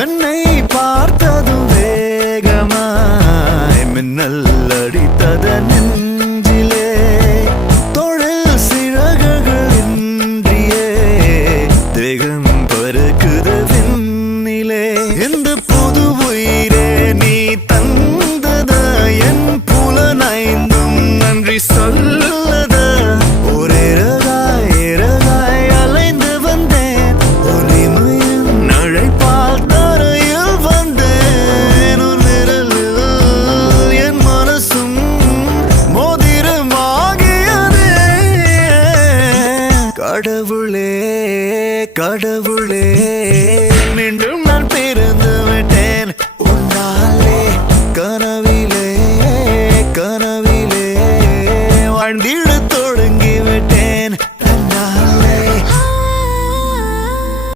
கண்ணை பார்த்ததும் வேகமாய் மின்னல் அடித்தத நெஞ்சிலே தொழில் சிறகுகள் இன்றியே தேகம் பறக்குது விண்ணிலே இந்த புது உயிரே நீ தந்தத என் புலனைந்தும் நன்றி சொல்லத ஒரே ரகாய் அலைந்து வந்தேன் ஒளிமையின் நழைப்பால் தரையில் வந்தேன் ஒரு நிழலில் என் மனசும் மோதிரமாகியதே கடவுளே கடவுளே மீண்டும்